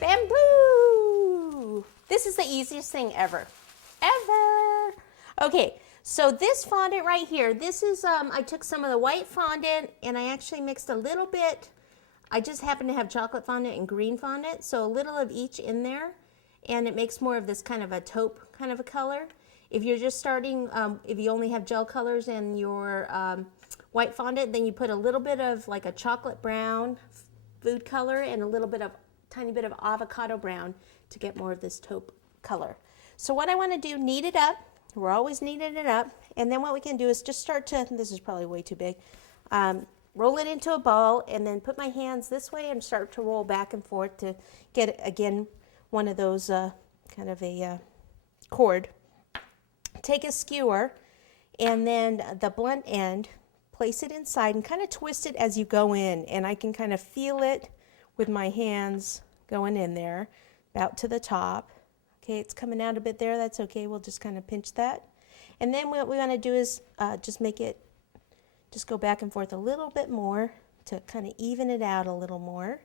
Bamboo! This is the easiest thing ever. Ever! Okay, so this fondant right here, this is, I took some of the white fondant and I actually mixed a little bit. I just happen to have chocolate fondant and green fondant, so a little of each in there, and it makes more of this kind of a taupe kind of a color. If you're just starting, if you only have gel colors and your white fondant, then you put a little bit of like a chocolate brown food color and a little bit of, tiny bit of avocado brown to get more of this taupe color. So what I want to do, knead it up. We're always kneading it up. And then what we can do is just start to, this is probably way too big, roll it into a ball and then put my hands this way and start to roll back and forth to get, again, one of those kind of a cord. Take a skewer and then the blunt end, place it inside and kind of twist it as you go in. And I can kind of feel it with my hands going in there, about to the top. Okay, it's coming out a bit there, that's okay, we'll just kind of pinch that. And then what we want to do is just make it, just go back and forth a little bit more to kind of even it out a little more.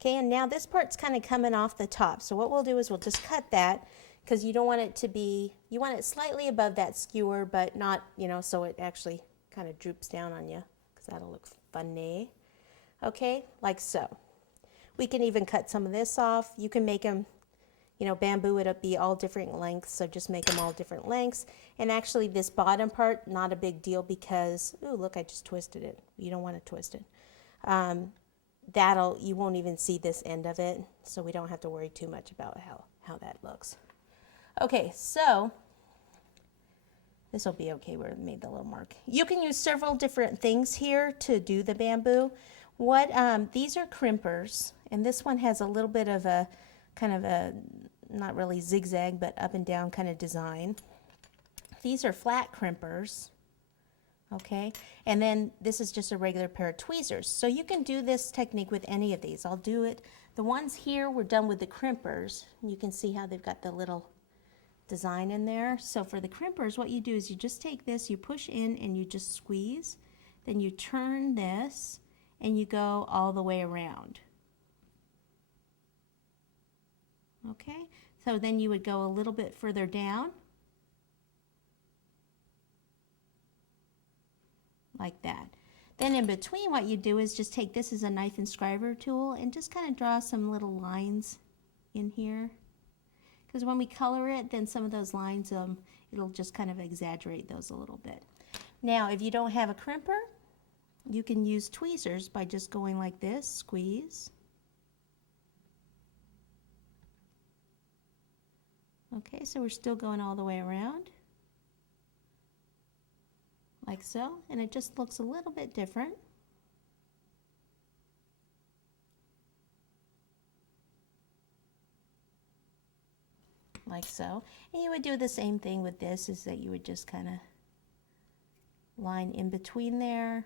Okay, and now this part's kind of coming off the top. So what we'll do is we'll just cut that because you don't want it to be, you want it slightly above that skewer, but not, you know, so it actually kind of droops down on you because that'll look funny. Okay, like so. We can even cut some of this off. You can make them, you know, bamboo, it'll be all different lengths, so just make them all different lengths. And actually this bottom part, not a big deal because, ooh, look, I just twisted it. You don't want to twist it. You won't even see this end of it, so we don't have to worry too much about how that looks. Okay, so this will be okay where it made the little mark. You can use several different things here to do the bamboo. These are crimpers, and this one has a little bit of a kind of a, not really zigzag, but up and down kind of design. These are flat crimpers, okay? And then this is just a regular pair of tweezers. So you can do this technique with any of these. I'll do it. The ones here, we're done with the crimpers. You can see how they've got the little design in there. So for the crimpers, what you do is you just take this, you push in and you just squeeze. Then you turn this and you go all the way around. Okay, so then you would go a little bit further down, like that. Then in between, what you do is just take this as a knife and scriber tool and just kind of draw some little lines in here. Because when we color it, then some of those lines, it'll just kind of exaggerate those a little bit. Now, if you don't have a crimper, you can use tweezers by just going like this, squeeze. Okay, so we're still going all the way around, like so, and it just looks a little bit different. Like so. And you would do the same thing with this, is that you would just kind of line in between there.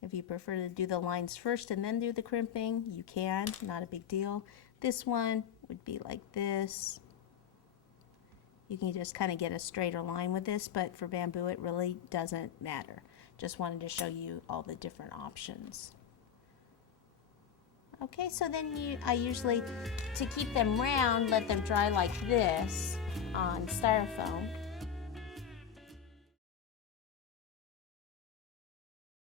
If you prefer to do the lines first and then do the crimping, you can, not a big deal. This one would be like this. You can just kind of get a straighter line with this, but for bamboo it really doesn't matter. Just wanted to show you all the different options. Okay, so then I usually, to keep them round, let them dry like this on styrofoam.